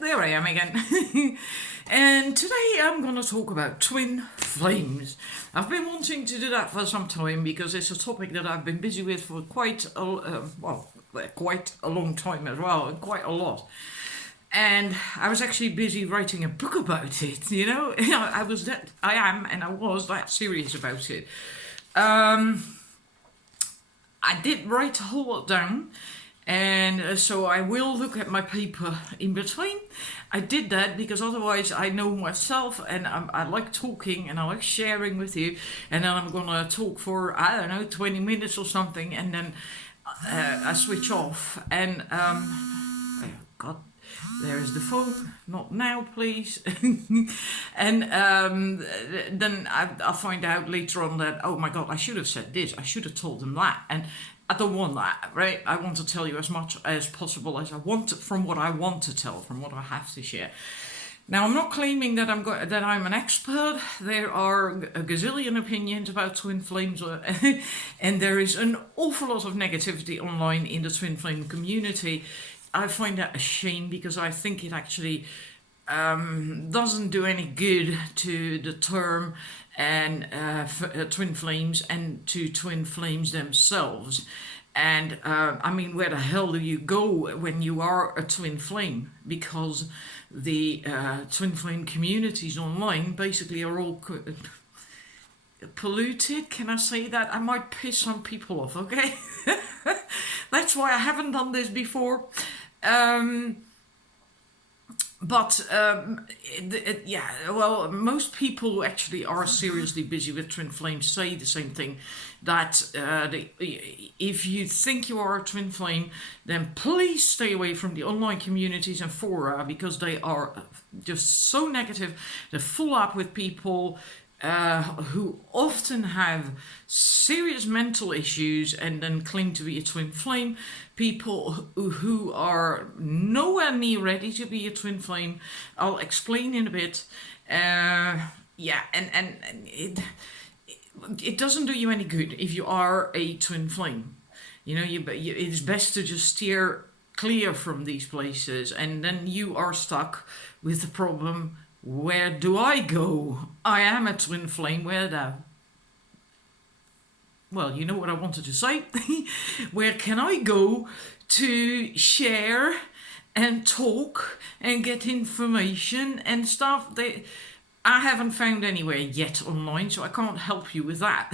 there I am again. And today I'm going to talk about twin flames. I've been wanting to do that for some time because it's a topic that I've been busy with for quite a long time as well, and quite a lot. And I was actually busy writing a book about it, you know. I was that serious about it. I did write a whole lot down. And so I will look at my paper in between. I did that because otherwise I know myself, and I like talking and I like sharing with you. And then I'm going to talk for, 20 minutes or something. And then I switch off. And, oh God, there's the phone. Not now, please. And then I'll find out later on that, oh my God, I should have said this. I should have told them that. And I don't want that, right? I want to tell you as much as possible as I want to, from what I want to tell, from what I have to share. Now, I'm not claiming that I'm an expert. There are a gazillion opinions about twin flames, and there is an awful lot of negativity online in the twin flame community. I find that a shame because I think it actually doesn't do any good to the term and twin flames and to twin flames themselves. And I mean, where the hell do you go when you are a twin flame? Because the twin flame communities online basically are all polluted. Can I say that? I might piss some people off, okay? That's why I haven't done this before. Most people who actually are seriously busy with twin flames say the same thing, that if you think you are a twin flame, then please stay away from the online communities and fora, because they are just so negative. They're full up with people who often have serious mental issues and then claim to be a twin flame. People who are nowhere near ready to be a twin flame. I'll explain in a bit. And it doesn't do you any good if you are a twin flame. You know, it's best to just steer clear from these places, and then you are stuck with the problem. Where do I go? I am a twin flame. Where now? Well, you know what I wanted to say. Where can I go to share and talk and get information and stuff? I haven't found anywhere yet online, so I can't help you with that.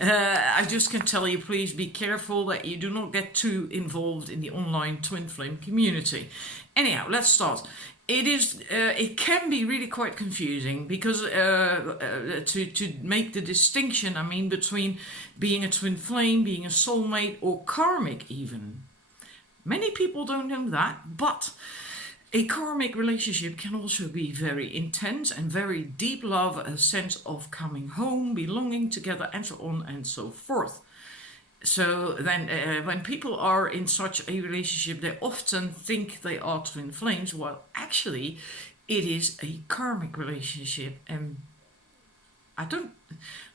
I just can tell you, please be careful that you do not get too involved in the online twin flame community. Anyhow, let's start. It can be really quite confusing because to make the distinction, I mean, between being a twin flame, being a soulmate, or karmic even. Many people don't know that, but a karmic relationship can also be very intense and very deep love, a sense of coming home, belonging together, and so on and so forth. So then when people are in such a relationship, they often think they are twin flames, while actually it is a karmic relationship. And I'm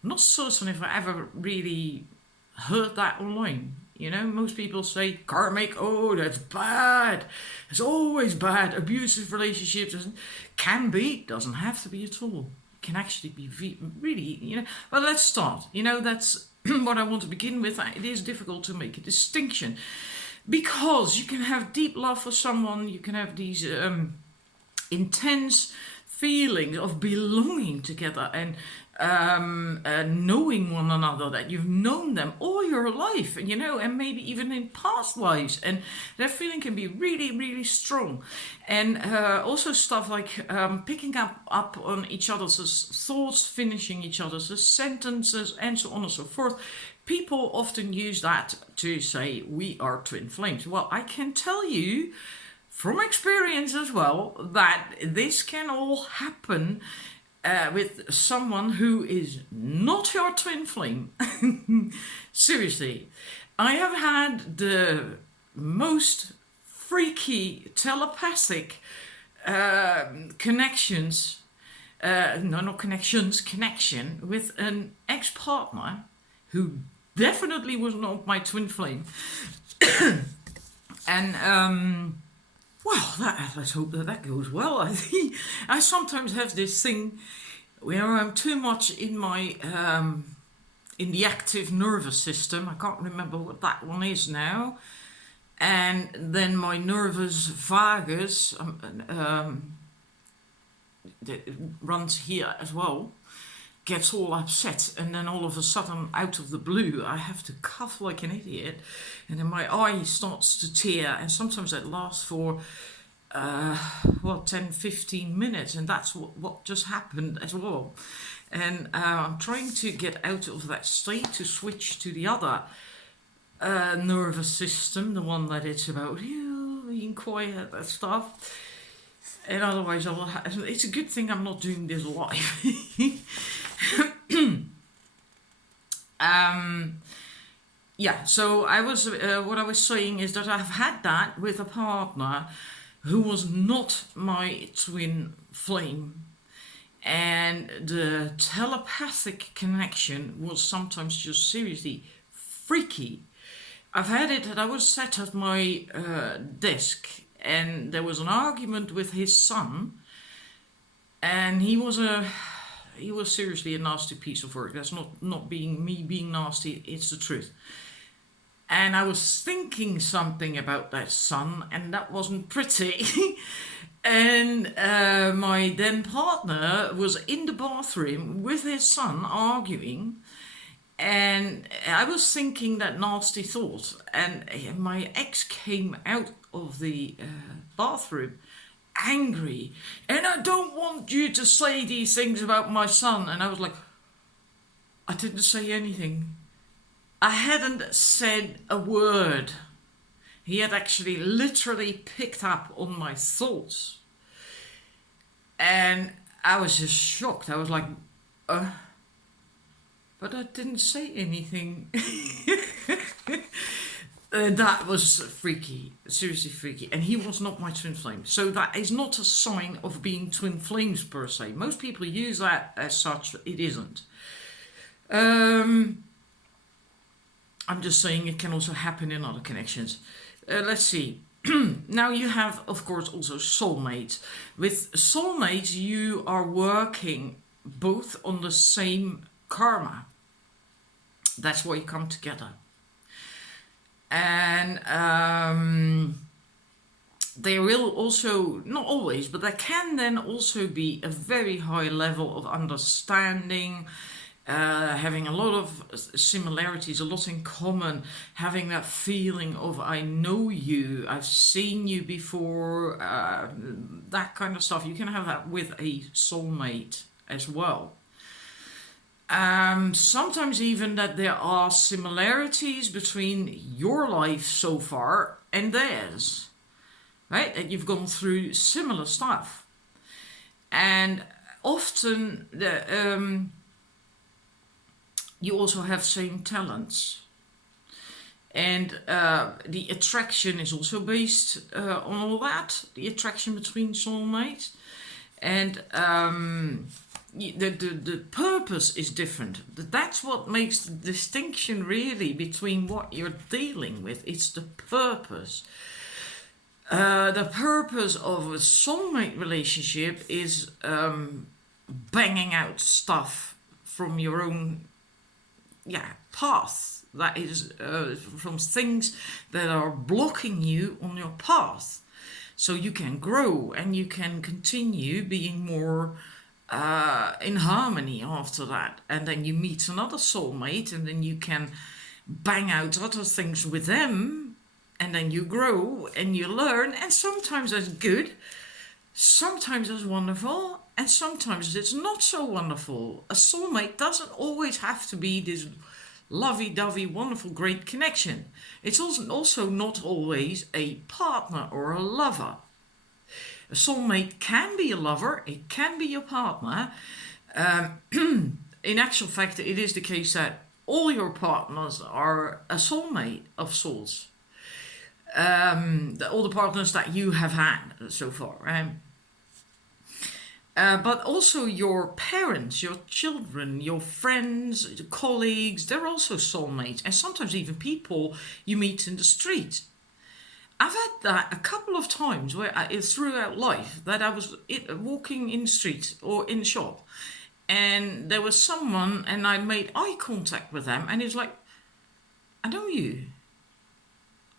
not certain if I ever really heard that online. You know, most people say karmic, oh, that's bad. It's always bad. Abusive relationships can be, doesn't have to be at all. It can actually be really, you know. Well, let's start. You know, that's what I want to begin with. It is difficult to make a distinction because you can have deep love for someone, you can have these intense feelings of belonging together and knowing one another, that you've known them all your life, you know, and maybe even in past lives, and that feeling can be really, really strong. And also stuff like picking up on each other's thoughts, finishing each other's sentences, and so on and so forth. People often use that to say we are twin flames. Well, I can tell you from experience as well that this can all happen with someone who is not your twin flame. Seriously, I have had the most freaky telepathic connection with an ex-partner who definitely was not my twin flame. And Well, let's hope that goes well. I sometimes have this thing where I'm too much in my in the active nervous system. I can't remember what that one is now. And then my nervous vagus that runs here as well, gets all upset, and then all of a sudden, out of the blue, I have to cough like an idiot, and then my eye starts to tear, and sometimes that lasts for 10-15 minutes, and that's what just happened as well. And I'm trying to get out of that state to switch to the other nervous system, the one that it's about being quiet and stuff. And otherwise, it's a good thing I'm not doing this live. So I was. What I was saying is that I've had that with a partner who was not my twin flame, and the telepathic connection was sometimes just seriously freaky. I've had it that I was sat at my desk, and there was an argument with his son, and he was seriously a nasty piece of work. That's not being me being nasty, it's the truth. And I was thinking something about that son, and that wasn't pretty. And my then partner was in the bathroom with his son arguing, and I was thinking that nasty thought, and my ex came out of the bathroom angry, and I don't want you to say these things about my son. And I was like, I didn't say anything. I hadn't said a word. He had actually literally picked up on my thoughts, and I was just shocked. I was like, but I didn't say anything. That was freaky, seriously freaky. And he was not my twin flame. So that is not a sign of being twin flames per se. Most people use that as such. It isn't. I'm just saying it can also happen in other connections. Let's see. Now you have, of course, also soulmates. With soulmates, you are working both on the same karma. That's why you come together. And there will also, not always, but there can then also be a very high level of understanding, having a lot of similarities, a lot in common, having that feeling of I know you, I've seen you before, that kind of stuff. You can have that with a soulmate as well. Sometimes even that there are similarities between your life so far and theirs, right? That you've gone through similar stuff, and often you also have same talents, and the attraction is also based on all that. The attraction between soulmates, and the purpose is different. That's what makes the distinction really between what you're dealing with. It's the purpose. The purpose of a soulmate relationship is banging out stuff from your own path. That is from things that are blocking you on your path. So you can grow and you can continue being more in harmony after that, and then you meet another soulmate, and then you can bang out other things with them, and then you grow and you learn, and sometimes that's good, sometimes it's wonderful, and sometimes it's not so wonderful. A soulmate doesn't always have to be this lovey-dovey, wonderful, great connection. It's also not always a partner or a lover. A soulmate can be a lover, it can be your partner. In actual fact, it is the case that all your partners are a soulmate of sorts. All the partners that you have had so far. But also your parents, your children, your friends, colleagues, they're also soulmates. And sometimes even people you meet in the street. I've had that a couple of times where throughout life that I was walking in the street or in the shop, and there was someone, and I made eye contact with them, and it's like, I know you.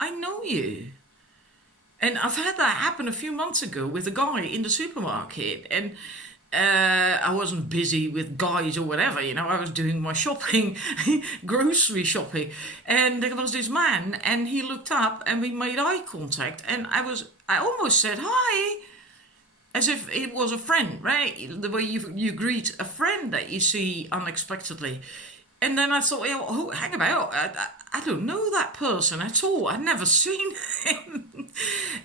I know you. And I've had that happen a few months ago with a guy in the supermarket, and I wasn't busy with guys or whatever, I was doing my shopping, grocery shopping, and there was this man, and he looked up, and we made eye contact, and I almost said hi, as if it was a friend, right? The way you greet a friend that you see unexpectedly. And then I thought, oh, hang about, I don't know that person at all. I'd never seen him.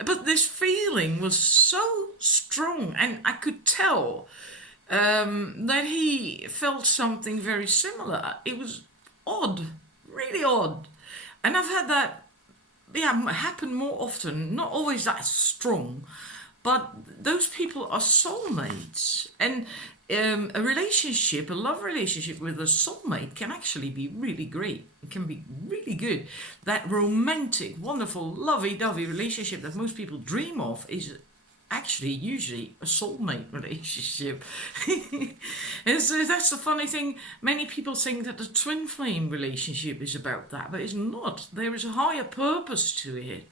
But this feeling was so strong, and I could tell that he felt something very similar. It was odd, really odd. And I've had that happen more often, not always that strong, but those people are soulmates. And a love relationship with a soulmate can actually be really great. It can be really good. That romantic, wonderful, lovey-dovey relationship that most people dream of is actually usually a soulmate relationship. And so that's the funny thing. Many people think that the twin flame relationship is about that, but it's not. There is a higher purpose to it.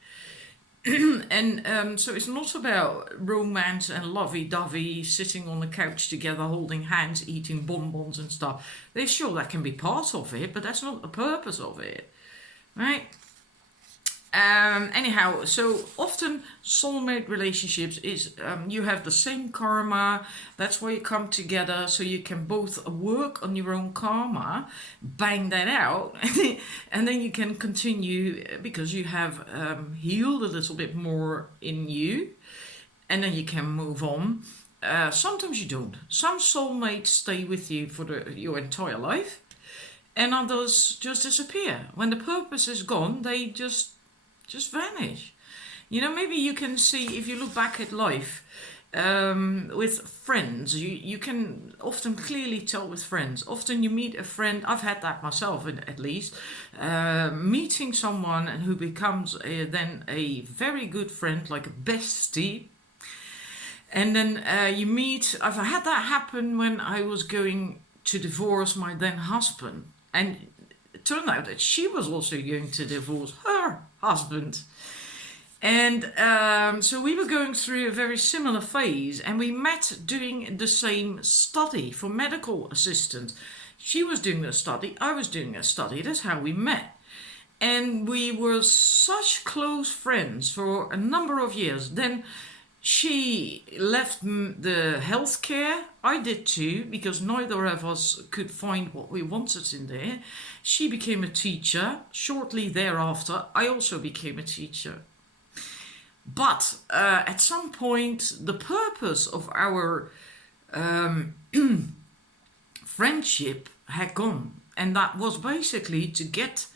And so it's not about romance and lovey-dovey sitting on the couch together holding hands eating bonbons and stuff. They're sure that can be part of it, but that's not the purpose of it, right? Anyhow, so often soulmate relationships is you have the same karma. That's why you come together, so you can both work on your own karma, bang that out, and then you can continue because you have healed a little bit more in you, and then you can move on. Sometimes you don't. Some soulmates stay with you for your entire life, and others just disappear. When the purpose is gone, they just vanish. Maybe you can see, if you look back at life with friends, you can often clearly tell with friends. Often you meet a friend, I've had that myself at least, meeting someone who becomes then a very good friend, like a bestie. And then I've had that happen when I was going to divorce my then husband. And it turned out that she was also going to divorce her husband. And so we were going through a very similar phase, and we met doing the same study for medical assistants. She was doing a study, I was doing a study. That's how we met. And we were such close friends for a number of years. Then she left the healthcare. I did too, because neither of us could find what we wanted in there. She became a teacher. Shortly thereafter, I also became a teacher. But at some point, the purpose of our friendship had gone. And that was basically to get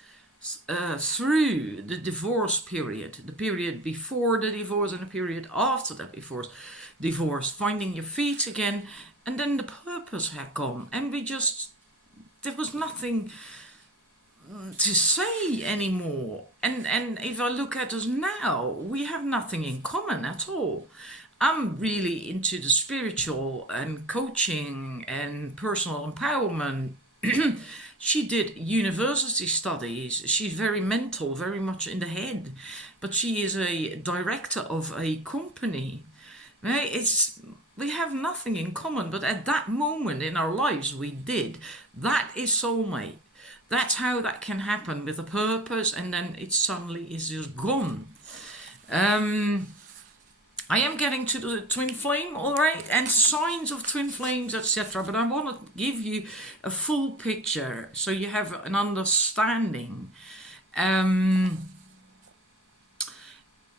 through the divorce period, the period before the divorce and the period after the divorce, finding your feet again, and then the purpose had gone, and there was nothing to say anymore. And if I look at us now, we have nothing in common at all. I'm really into the spiritual and coaching and personal empowerment. She did university studies. She's very mental, very much in the head. But she is a director of a company. Right? We have nothing in common, but at that moment in our lives we did. That is soulmate. That's how that can happen, with a purpose, and then it suddenly is just gone. I am getting to the twin flame, all right, and signs of twin flames, etc. But I want to give you a full picture so you have an understanding.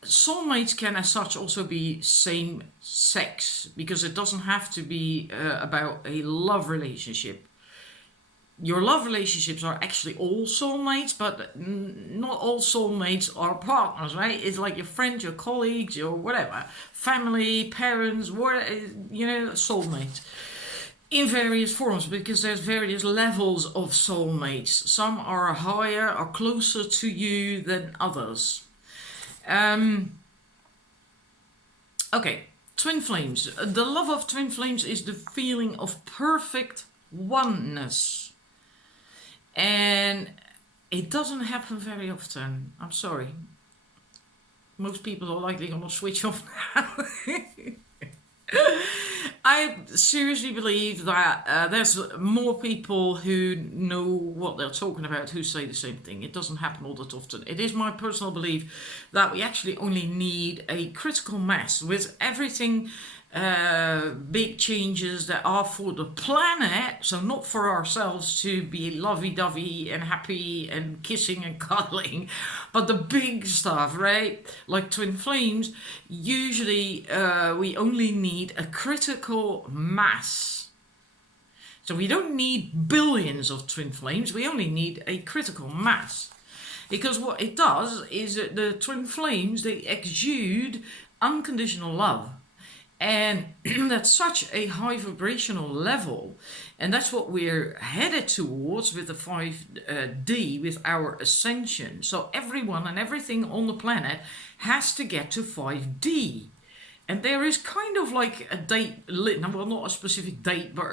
Soulmates can, as such, also be same sex, because it doesn't have to be about a love relationship. Your love relationships are actually all soulmates, but not all soulmates are partners, right? It's like your friends, your colleagues, your whatever, family, parents, soulmates in various forms, because there's various levels of soulmates. Some are higher or closer to you than others. Okay, twin flames. The love of twin flames is the feeling of perfect oneness. And it doesn't happen very often. I'm sorry. Most people are likely going to switch off now. I seriously believe that there's more people who know what they're talking about who say the same thing. It doesn't happen all that often. It is my personal belief that we actually only need a critical mass with everything, big changes that are for the planet, so not for ourselves to be lovey-dovey and happy and kissing and cuddling, but the big stuff, right? Like twin flames, usually we only need a critical mass. So we don't need billions of twin flames, we only need a critical mass. Because what it does is that the twin flames, they exude unconditional love. And that's such a high vibrational level, and that's what we're headed towards with the 5D, with our ascension. So everyone and everything on the planet has to get to 5D. And there is kind of like a date, well, not a specific date, but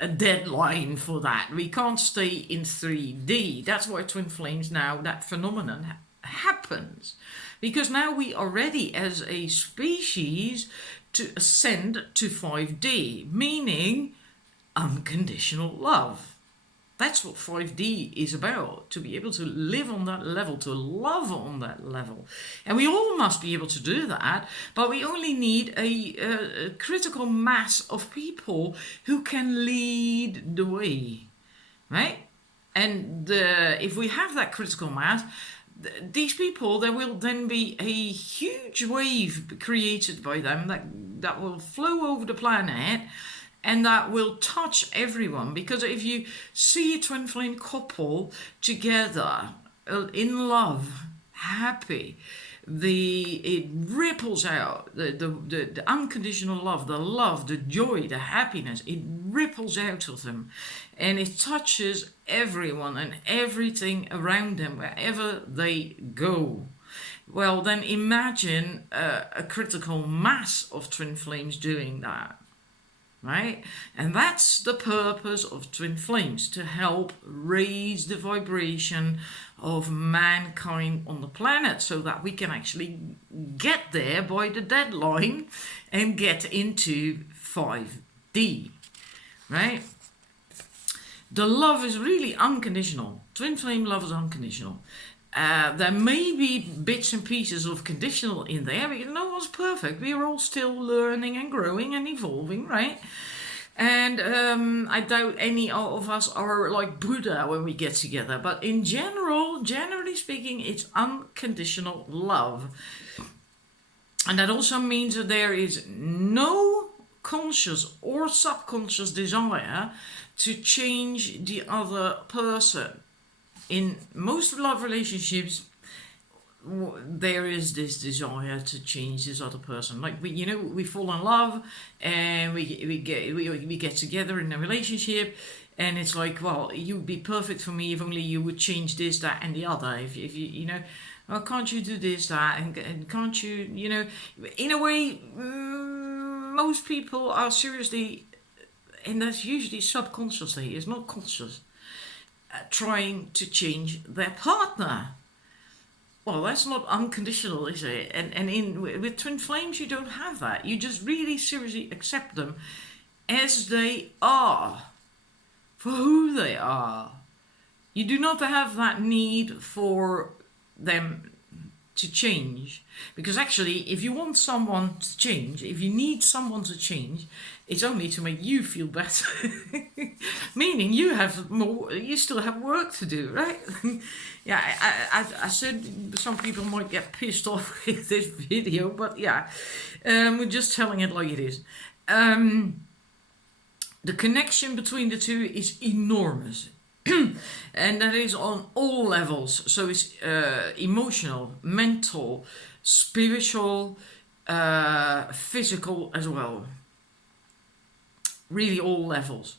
a deadline for that. We can't stay in 3D. That's why twin flames now, that phenomenon happens. Because now we are ready as a species to ascend to 5D, meaning unconditional love. That's what 5D is about, to be able to live on that level, to love on that level. And we all must be able to do that, but we only need a critical mass of people who can lead the way, right? And if we have that critical mass, these people, there will then be a huge wave created by them that will flow over the planet and that will touch everyone. Because if you see a twin flame couple together in love, happy, it ripples out, the unconditional love, the joy, the happiness, it ripples out of them, and it touches everyone and everything around them wherever they go. Well, then imagine a critical mass of twin flames doing that, right? And that's the purpose of twin flames, to help raise the vibration of mankind on the planet, so that we can actually get there by the deadline and get into 5D, right? The love is really unconditional. Twin flame love is unconditional. There may be bits and pieces of conditional in there, because no one's perfect. We are all still learning and growing and evolving, right? And I doubt any of us are like Buddha when we get together. But in general, generally speaking, it's unconditional love. And that also means that there is no conscious or subconscious desire to change the other person. In most love relationships, there is this desire to change this other person. Like we fall in love and we get together in a relationship, and it's like, well, you'd be perfect for me if only you would change this, that, and the other. If you oh, can't you do this, that, and can't you, in a way, most people are seriously, and that's usually subconsciously, it's not conscious, trying to change their partner. Well, that's not unconditional, is it? And with twin flames, you don't have that. You just really seriously accept them as they are, for who they are. You do not have that need for them to change. Because actually, if you want someone to change, if you need someone to change, it's only to make you feel better. Meaning you still have work to do, right? Yeah, I said some people might get pissed off with this video, but yeah, we're just telling it like it is. The connection between the two is enormous. And that is on all levels. So it's emotional, mental, spiritual, physical as well. Really all levels.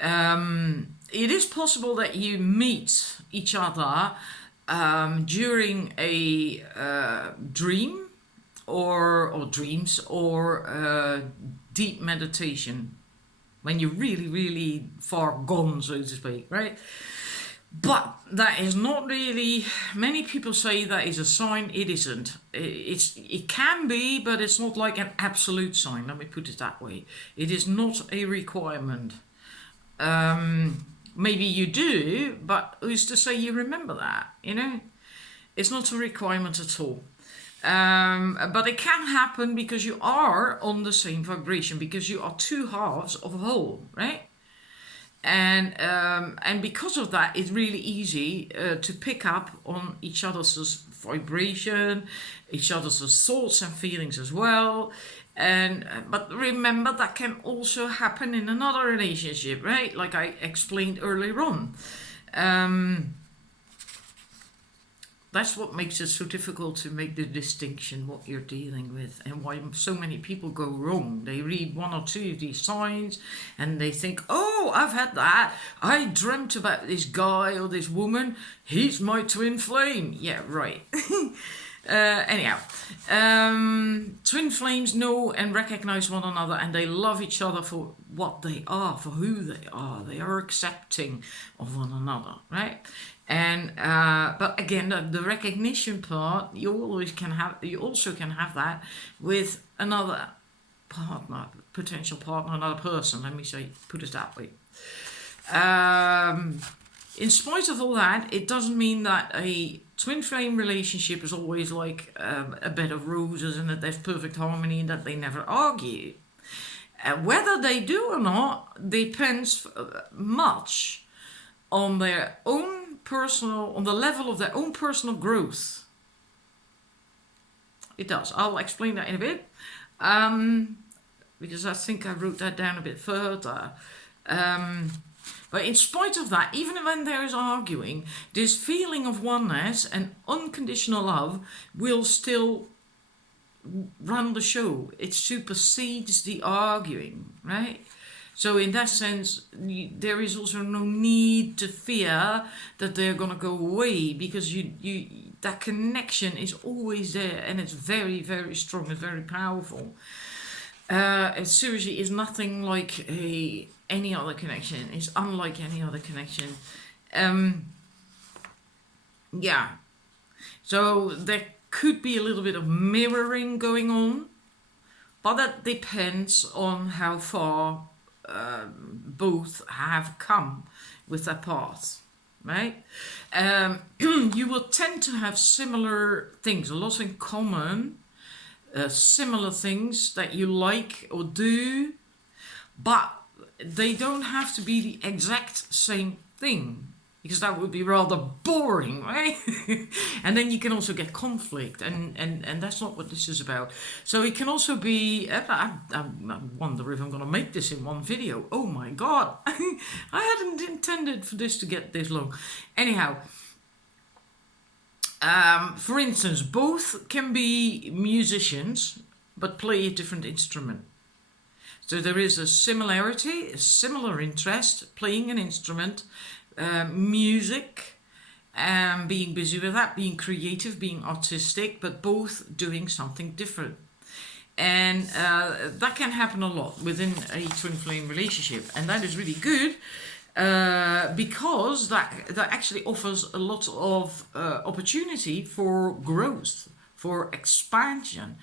It is possible that you meet each other during a dream or dreams or deep meditation, when you're really, really far gone, so to speak, right? But that is not really, many people say that is a sign. It isn't. It can be, but it's not like an absolute sign. Let me put it that way. It is not a requirement. Maybe you do, but who's to say you remember that, you know? It's not a requirement at all. But it can happen because you are on the same vibration, because you are two halves of a whole, right? And because of that, it's really easy to pick up on each other's vibration, each other's thoughts and feelings as well. And but remember, that can also happen in another relationship, right? Like I explained earlier on. That's what makes it so difficult to make the distinction what you're dealing with, and why so many people go wrong. They read one or two of these signs and they think, oh, I've had that. I dreamt about this guy or this woman. He's my twin flame. Yeah, right. Anyhow, twin flames know and recognize one another, and they love each other for what they are, for who they are. They are accepting of one another, right? And but again, the recognition part, you also can have that with another partner, potential partner, another person. Let me put it that way. In spite of all that, it doesn't mean that a twin flame relationship is always like a bed of roses and that there's perfect harmony and that they never argue. Whether they do or not depends much on their own on the level of their own personal growth. It does. I'll explain that in a bit, because I think I wrote that down a bit further. But in spite of that, even when there is arguing, this feeling of oneness and unconditional love will still run the show. It supersedes the arguing, right? So in that sense, there is also no need to fear that they're going to go away, because that connection is always there, and it's very, very strong. It's very powerful. It seriously is nothing like any other connection. It's unlike any other connection. Yeah. So there could be a little bit of mirroring going on, but that depends on how far both have come with their path, right? You will tend to have similar things, a lot in common, similar things that you like or do, but they don't have to be the exact same thing, because that would be rather boring, right? And then you can also get conflict, and that's not what this is about. So it can also be, I wonder if I'm going to make this in one video. Oh my God, I hadn't intended for this to get this long. Anyhow, for instance, both can be musicians, but play a different instrument. So there is a similarity, a similar interest, playing an instrument, music, being busy with that, being creative, being artistic, but both doing something different. And that can happen a lot within a twin flame relationship, and that is really good, because that actually offers a lot of opportunity for growth, for expansion,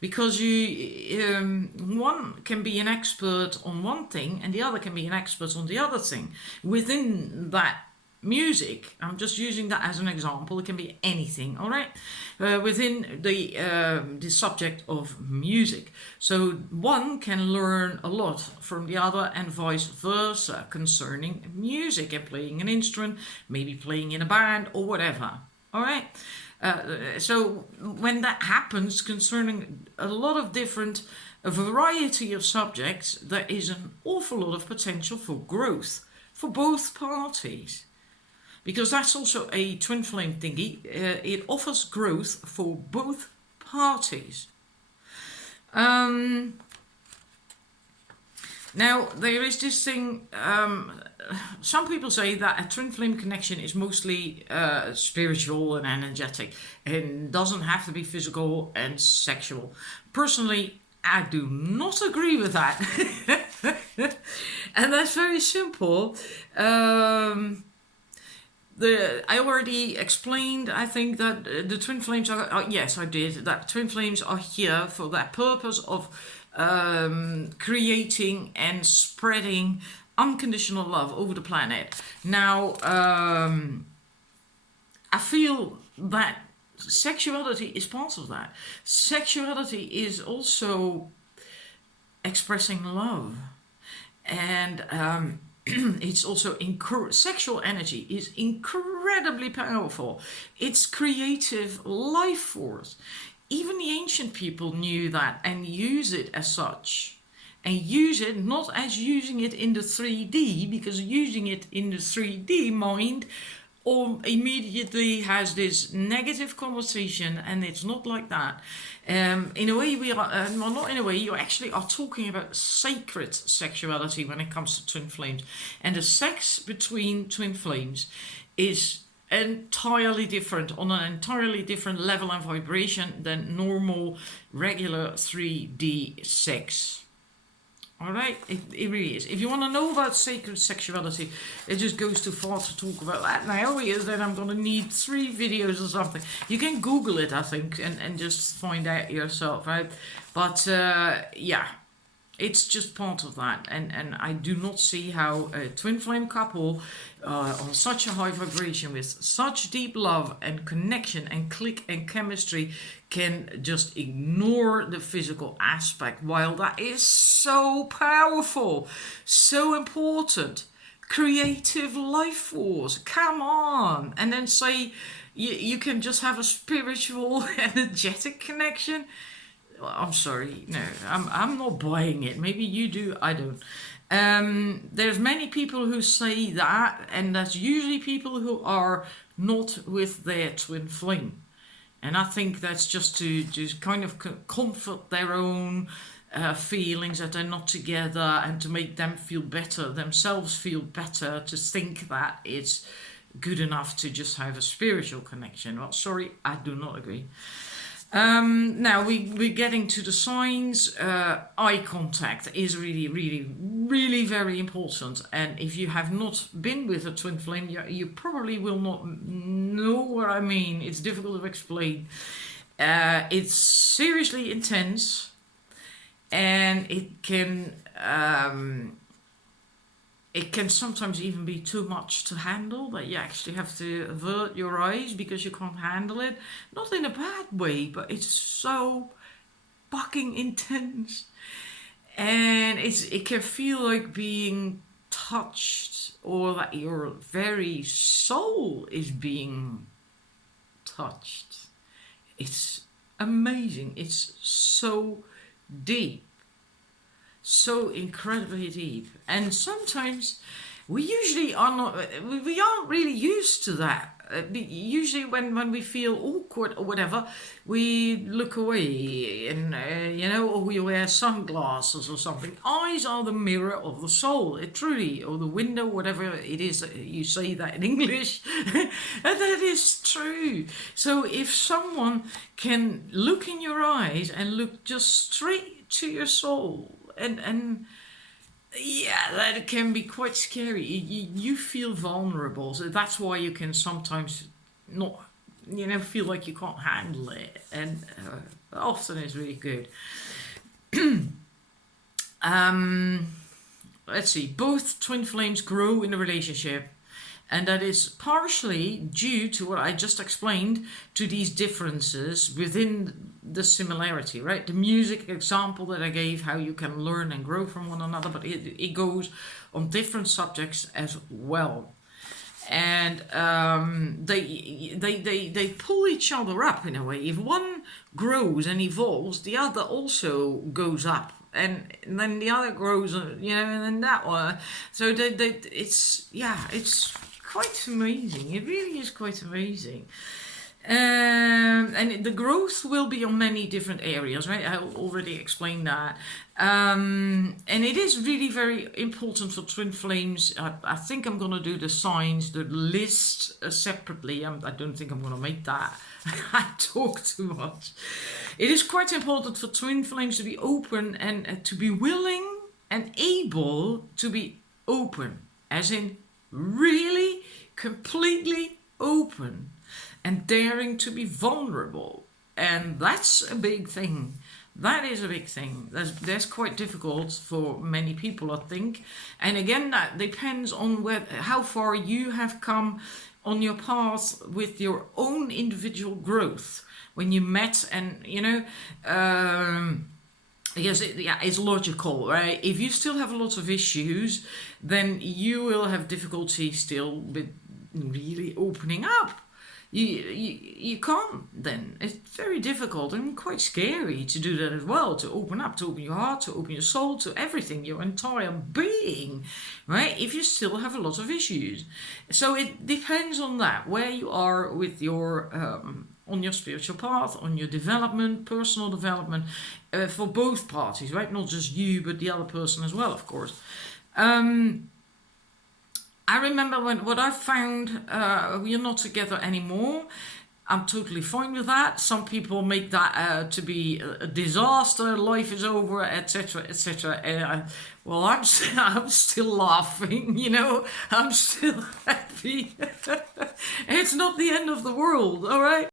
because one can be an expert on one thing and the other can be an expert on the other thing. Within that music, I'm just using that as an example, it can be anything, all right, within the subject of music. So one can learn a lot from the other, and vice versa, concerning music and playing an instrument, maybe playing in a band or whatever, all right. So when that happens concerning a lot of a variety of subjects, there is an awful lot of potential for growth for both parties. Because that's also a twin flame thingy. It offers growth for both parties. Now, there is this thing, some people say that a twin flame connection is mostly spiritual and energetic and doesn't have to be physical and sexual. Personally, I do not agree with that. And that's very simple. I already explained, I think, that the twin flames are, yes, I did, that twin flames are here for that purpose of creating and spreading unconditional love over the planet. Now, I feel that sexuality is part of that. Sexuality is also expressing love, and it's also sexual energy is incredibly powerful. It's creative life force. Even the ancient people knew that and use it as such. And use it not as using it in the 3D, because using it in the 3D mind or immediately has this negative connotation, and it's not like that. In a way, we are, well, not in a way, you actually are talking about sacred sexuality when it comes to twin flames. And the sex between twin flames is entirely different, on an entirely different level and vibration than normal regular 3D sex. All right, it really is. If you want to know about sacred sexuality, it just goes too far to talk about that now, because then I'm going to need 3 videos or something. You can Google it, I think, and just find out yourself, right? But yeah, it's just part of that. And I do not see how a twin flame couple on such a high vibration with such deep love and connection and click and chemistry can just ignore the physical aspect, while that is so powerful, so important. Creative life force, come on. And then say you can just have a spiritual, energetic connection. Well, I'm sorry, no, I'm not buying it. Maybe you do, I don't. There's many people who say that, and that's usually people who are not with their twin flame. And I think that's just to kind of comfort their own feelings that they're not together, and to make them feel better, themselves feel better, to think that it's good enough to just have a spiritual connection. Well, sorry, I do not agree. Now we're getting to the signs. Eye contact is really very important, and if you have not been with a twin flame, you probably will not know what I mean. It's difficult to explain. It's seriously intense, and it can sometimes even be too much to handle, that you actually have to avert your eyes because you can't handle it. Not in a bad way, but it's so fucking intense. And it can feel like being touched, or that your very soul is being touched. It's amazing. It's so deep. So incredibly deep. And sometimes we usually are not, we aren't really used to that. Usually when we feel awkward or whatever, we look away, and or we wear sunglasses or something. Eyes are the mirror of the soul, it truly, or the window, whatever it is you say that in English. And that is true. So if someone can look in your eyes and look just straight to your soul, and yeah, that can be quite scary. You feel vulnerable, so that's why you can sometimes not, feel like you can't handle it, and often it's really good. Let's see, both twin flames grow in a relationship, and that is partially due to what I just explained, to these differences within the similarity, right? The music example that I gave, how you can learn and grow from one another, but it goes on different subjects as well. And they pull each other up in a way. If one grows and evolves, the other also goes up. And then the other grows, and then that one. So it's quite amazing. It really is quite amazing. And the growth will be on many different areas, right? I already explained that. And it is really very important for twin flames. I think I'm going to do the signs, the list separately. I don't think I'm going to make that. I talk too much. It is quite important for twin flames to be open and to be willing and able to be open, as in really completely open and daring to be vulnerable. And that's a big thing. That is a big thing. That's quite difficult for many people, I think. And again, that depends on how far you have come on your path with your own individual growth. When you met and, because it's logical, right? If you still have lots of issues, then you will have difficulty still with really opening up. You can't then. It's very difficult and quite scary to do that as well, to open up, to open your heart, to open your soul, to everything, your entire being, right? If you still have a lot of issues. So it depends on that, where you are with your on your spiritual path, on your development, personal development, for both parties, right? Not just you, but the other person as well, of course. I remember what I found, we're not together anymore. I'm totally fine with that. Some people make that to be a disaster, life is over, etc., etc. Well, I'm still laughing, I'm still happy. It's not the end of the world, all right?